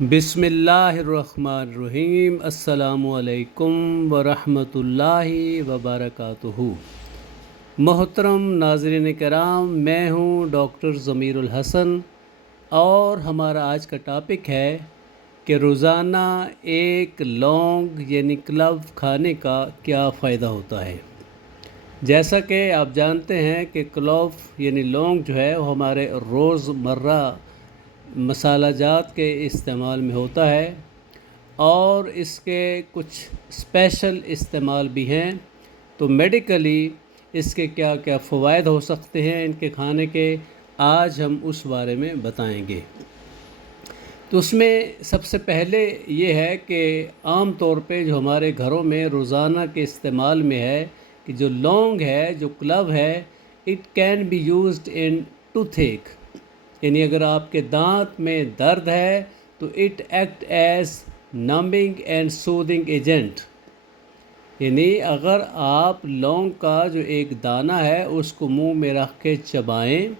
बिस्मिल्लाहिर्रहमानिर्रहीम। अस्सलामुअलैकुम वरहमतुल्लाहि वबरकातुहू। मोहतरम नाज़रीन कराम, मैं हूँ डॉक्टर ज़मीरुल हसन और हमारा आज का टॉपिक है कि रोज़ाना एक लौंग यानी क्लव खाने का क्या फ़ायदा होता है। जैसा कि आप जानते हैं कि क्लव यानी लौंग जो है वो हमारे रोज़मर्रा मसाला जात के इस्तेमाल में होता है और इसके कुछ स्पेशल इस्तेमाल भी हैं। तो मेडिकली इसके क्या क्या फ़वाइद हो सकते हैं इनके खाने के, आज हम उस बारे में बताएंगे। तो उसमें सबसे पहले ये है कि आम तौर पे जो हमारे घरों में रोज़ाना के इस्तेमाल में है कि जो लौंग है, जो क्लव है, it can be used in toothache, यानी अगर आपके दांत में दर्द है तो it act as numbing and soothing agent, यानी अगर आप लौंग का जो एक दाना है उसको मुंह में रख के चबाएं,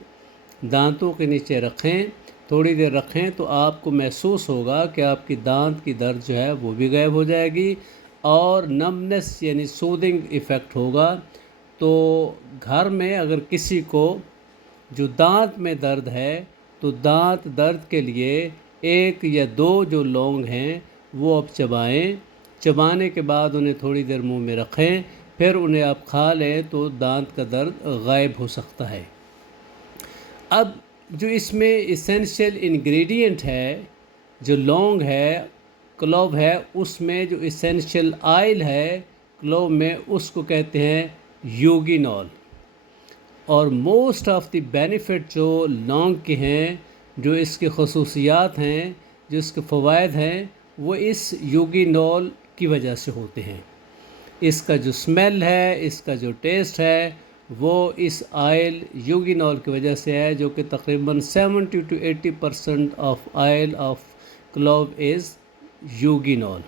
दांतों के नीचे रखें, थोड़ी देर रखें तो आपको महसूस होगा कि आपकी दांत की दर्द जो है वो भी गायब हो जाएगी और नमनेस यानी सूदिंग इफ़ेक्ट होगा। तो घर में अगर किसी को जो दांत में दर्द है तो दांत दर्द के लिए एक या दो जो लौंग हैं वो आप चबाएं, चबाने के बाद उन्हें थोड़ी देर मुंह में रखें, फिर उन्हें आप खा लें तो दांत का दर्द गायब हो सकता है। अब जो इसमें इसेंशियल इंग्रेडिएंट है, जो लौंग है, क्लोव है, उसमें जो इसेंशियल ऑयल है क्लोव में उसको कहते हैं यूगिनॉल। और मोस्ट ऑफ़ द बेनिफिट जो लौंग के हैं, जो इसके खसूसियात हैं, जो इसके फ़वाइद हैं, वो इस यूगिनॉल की वजह से होते हैं। इसका जो स्मेल है, इसका जो टेस्ट है, वो इस ऑयल यूगिनॉल की वजह से है, जो कि तकरीबन 70 to 80% of oil of clove is eugenol.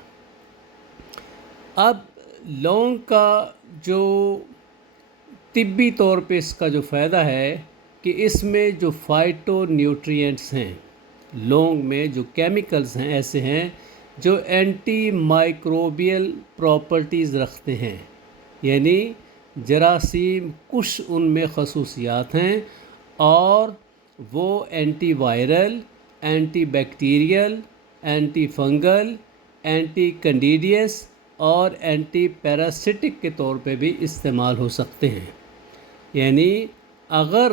अब लौंग का जो तिब्बी तौर पे इसका जो फ़ायदा है कि इसमें जो फाइटो न्यूट्रिएंट्स हैं, लौंग में जो केमिकल्स हैं ऐसे हैं जो एंटी माइक्रोबियल प्रॉपर्टीज़ रखते हैं, यानी जरासीम कुछ उनमें खसूसियात हैं और वो anti viral, anti bacterial, anti fungal, anti candidiasis और एंटी पैरासिटिक के तौर पे भी इस्तेमाल हो सकते हैं। यानी अगर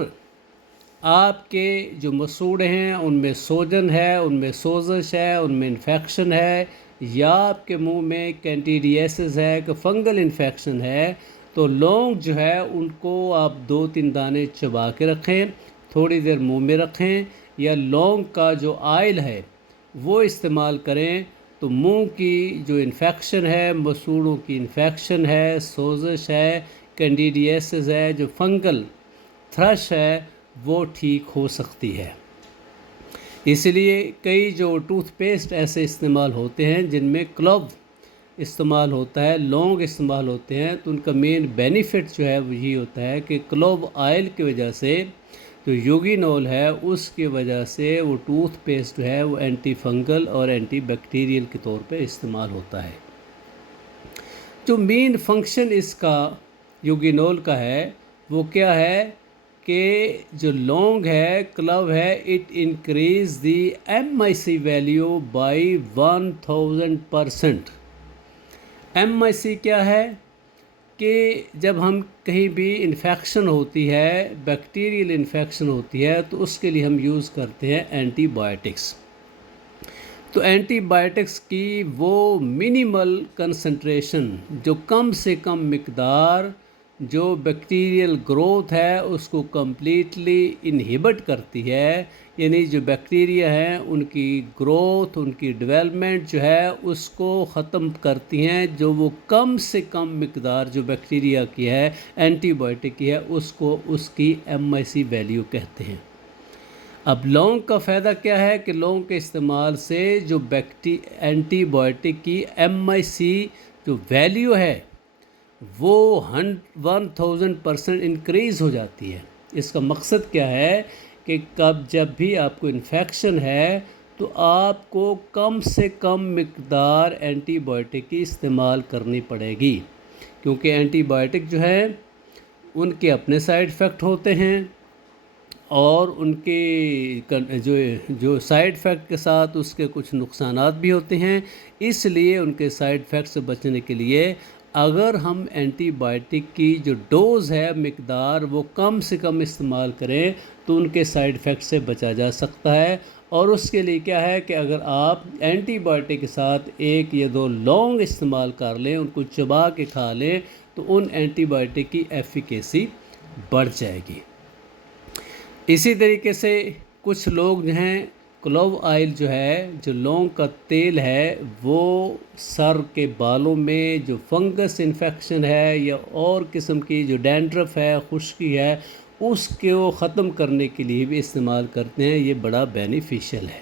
आपके जो मसूड़े हैं उनमें सोजन है, उनमें सोजश है, उनमें इन्फेक्शन है, या आपके मुंह में कैंडिडियासिस है कि फंगल इन्फेक्शन है, तो लौंग जो है उनको आप 2-3 दाने चबा के रखें, थोड़ी देर मुंह में रखें, या लौंग का जो ऑयल है वो इस्तेमाल करें तो मुंह की जो इन्फेक्शन है, मसूड़ों की इन्फेक्शन है, सोजश है, कैंडिडियासिस है, जो फंगल थ्रश है, वो ठीक हो सकती है। इसलिए कई जो टूथपेस्ट ऐसे इस्तेमाल होते हैं जिनमें क्लोव इस्तेमाल होता है, लौंग इस्तेमाल होते हैं, तो उनका मेन बेनिफिट जो है वो यही होता है कि क्लोव ऑयल की वजह से जो यूगिनॉल है उसकी वजह से वो टूथपेस्ट जो है वो एंटी फंगल और एंटी बैक्टीरियल के तौर पे इस्तेमाल होता है। जो मेन फंक्शन इसका यूगिनॉल का है वो क्या है कि जो लौंग है, क्लव है, it increase the MIC value by 1000%। MIC क्या है कि जब हम कहीं भी इन्फेक्शन होती है, बैक्टीरियल इन्फेक्शन होती है, तो उसके लिए हम यूज़ करते हैं एंटीबायोटिक्स। तो एंटीबायोटिक्स की वो मिनिमल कंसंट्रेशन, जो कम से कम मिकदार जो बैक्टीरियल ग्रोथ है उसको कम्प्लीटली इनहिबिट करती है, यानी जो बैक्टीरिया हैं उनकी ग्रोथ, उनकी डेवलपमेंट जो है उसको ख़त्म करती हैं, जो वो कम से कम मिकदार जो बैक्टीरिया की है, एंटीबायोटिक की है, उसको उसकी MIC वैल्यू कहते हैं। अब लौंग का फ़ायदा क्या है कि लौंग के इस्तेमाल से जो एंटीबायोटिक की MIC जो वैल्यू है वो 1000% इंक्रीज़ हो जाती है। इसका मकसद क्या है कि जब भी आपको इन्फेक्शन है تو آپ کو کم سے کم مقدار اینٹی بائیوٹک کی استعمال کرنی پڑے گی، کیونکہ اینٹی بائیوٹک جو ہے ان کے اپنے سائیڈ افیکٹ ہوتے ہیں، اور ان کے جو سائیڈ افیکٹ کے ساتھ اس کے کچھ نقصانات بھی ہوتے ہیں۔ اس لیے ان کے سائیڈ افیکٹ سے بچنے کے لیے اگر ہم اینٹی بائیوٹک کی جو ڈوز ہے، مقدار، وہ کم سے کم استعمال کریں تو ان کے سائیڈ افیکٹ سے بچا جا سکتا ہے۔ اور اس کے لیے کیا ہے کہ اگر آپ اینٹی بائیوٹک کے ساتھ 1 یا 2 لونگ استعمال کر لیں، ان کو چبا کے کھا لیں، تو ان اینٹی بائیوٹک کی ایفیکیسی بڑھ جائے گی۔ اسی طریقے سے کچھ لوگ جو ہیں کلوو آئل جو ہے، جو لونگ کا تیل ہے، وہ سر کے بالوں میں جو فنگس انفیکشن ہے یا اور قسم کی جو ڈینڈرف ہے، خشکی ہے، اس کو ختم کرنے کے لیے بھی استعمال کرتے ہیں۔ یہ بڑا بینیفیشل ہے۔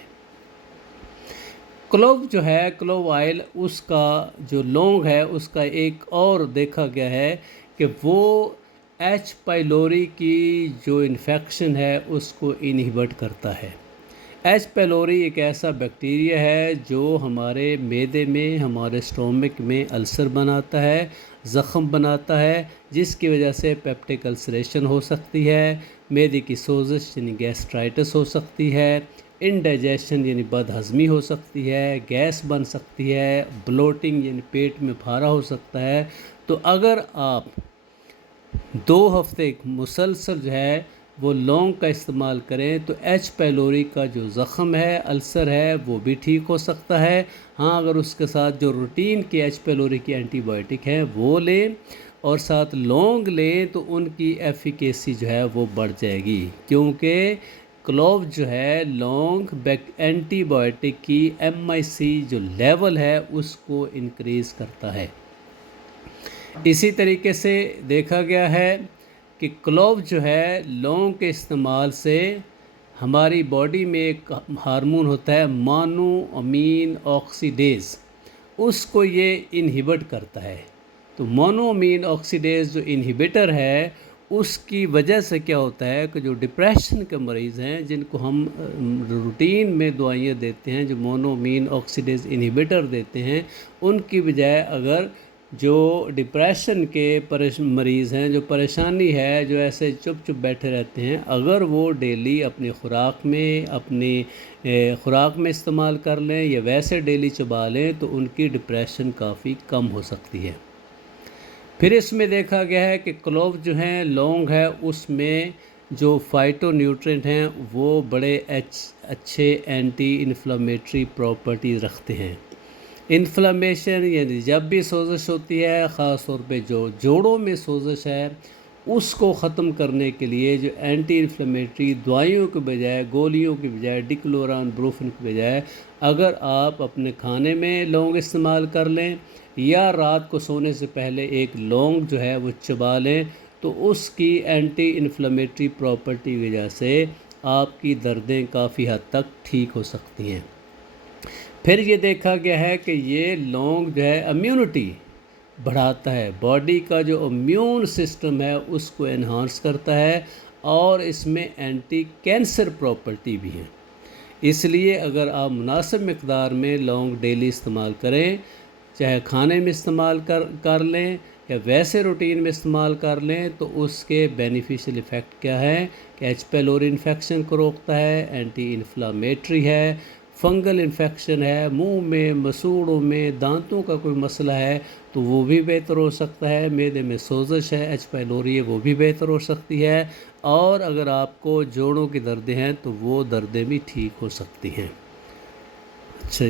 کلوو جو ہے، کلوو آئل، اس کا جو لونگ ہے، اس کا ایک اور دیکھا گیا ہے کہ وہ ایچ پائلوری کی جو انفیکشن ہے اس کو انہیبٹ کرتا ہے۔ ایچ پیلوری ایک ایسا بیکٹیریا ہے جو ہمارے معدے میں، ہمارے اسٹومک میں السر بناتا ہے، زخم بناتا ہے، جس کی وجہ سے پیپٹک السریشن ہو سکتی ہے، معدے کی سوزش یعنی گیسٹرائٹس ہو سکتی ہے، انڈائجیشن یعنی بد ہضمی ہو سکتی ہے، گیس بن سکتی ہے، بلوٹنگ یعنی پیٹ میں پھارا ہو سکتا ہے۔ تو اگر آپ 2 ہفتے مسلسل جو ہے وہ لونگ کا استعمال کریں تو ایچ پیلوری کا جو زخم ہے، السر ہے، وہ بھی ٹھیک ہو سکتا ہے۔ ہاں، اگر اس کے ساتھ جو روٹین کی ایچ پیلوری کی اینٹی بائیوٹک ہیں وہ لیں اور ساتھ لونگ لیں تو ان کی ایفیکیسی جو ہے وہ بڑھ جائے گی، کیونکہ کلوو جو ہے لونگ اینٹی بائیوٹک کی MIC جو لیول ہے اس کو انکریز کرتا ہے۔ اسی طریقے سے دیکھا گیا ہے کہ کلوو جو ہے لونگ کے استعمال سے ہماری باڈی میں ایک ہارمون ہوتا ہے مونو امین آکسیڈیز، اس کو یہ انہیبٹ کرتا ہے۔ تو مونو امین آکسیڈیز جو انہیبیٹر ہے، اس کی وجہ سے کیا ہوتا ہے کہ جو ڈپریشن کے مریض ہیں، جن کو ہم روٹین میں دوائیاں دیتے ہیں جو مونو امین آکسیڈیز انہیبیٹر دیتے ہیں، ان کی بجائے اگر جو ڈپریشن کے مریض ہیں، جو پریشانی ہے، جو ایسے چپ چپ بیٹھے رہتے ہیں، اگر وہ ڈیلی اپنی خوراک میں استعمال کر لیں یا ویسے ڈیلی چبا لیں تو ان کی ڈپریشن کافی کم ہو سکتی ہے۔ پھر اس میں دیکھا گیا ہے کہ کلوو جو ہیں لونگ ہے، اس میں جو فائٹو نیوٹرینٹ ہیں وہ بڑے اچھے اینٹی انفلامیٹری پراپرٹیز رکھتے ہیں۔ انفلامیشن یعنی جب بھی سوزش ہوتی ہے، خاص طور پہ جو جوڑوں میں سوزش ہے، اس کو ختم کرنے کے لیے جو اینٹی انفلامیٹری دوائیوں کے بجائے، گولیوں کے بجائے، ڈکلوران بروفن کے بجائے اگر آپ اپنے کھانے میں لونگ استعمال کر لیں یا رات کو سونے سے پہلے 1 لونگ جو ہے وہ چبا لیں تو اس کی اینٹی انفلامیٹری پراپرٹی کی وجہ سے آپ کی دردیں کافی حد تک ٹھیک ہو سکتی ہیں۔ پھر یہ دیکھا گیا ہے کہ یہ لونگ جو ہے امیونٹی بڑھاتا ہے، باڈی کا جو امیون سسٹم ہے اس کو انہانس کرتا ہے، اور اس میں اینٹی کینسر پراپرٹی بھی ہے۔ اس لیے اگر آپ مناسب مقدار میں لونگ ڈیلی استعمال کریں، چاہے کھانے میں استعمال کر لیں یا ویسے روٹین میں استعمال کر لیں، تو اس کے بینیفیشل ایفیکٹ کیا ہے کہ ایچ پیلوری انفیکشن کو روکتا ہے، اینٹی انفلامیٹری ہے، فنگل انفیکشن ہے، منہ میں، مسوڑوں میں، دانتوں کا کوئی مسئلہ ہے تو وہ بھی بہتر ہو سکتا ہے، معدے میں سوزش ہے، ایچ پیلوری ہے، وہ بھی بہتر ہو سکتی ہے، اور اگر آپ کو جوڑوں کی دردیں ہیں تو وہ دردیں بھی ٹھیک ہو سکتی ہیں۔ اچھا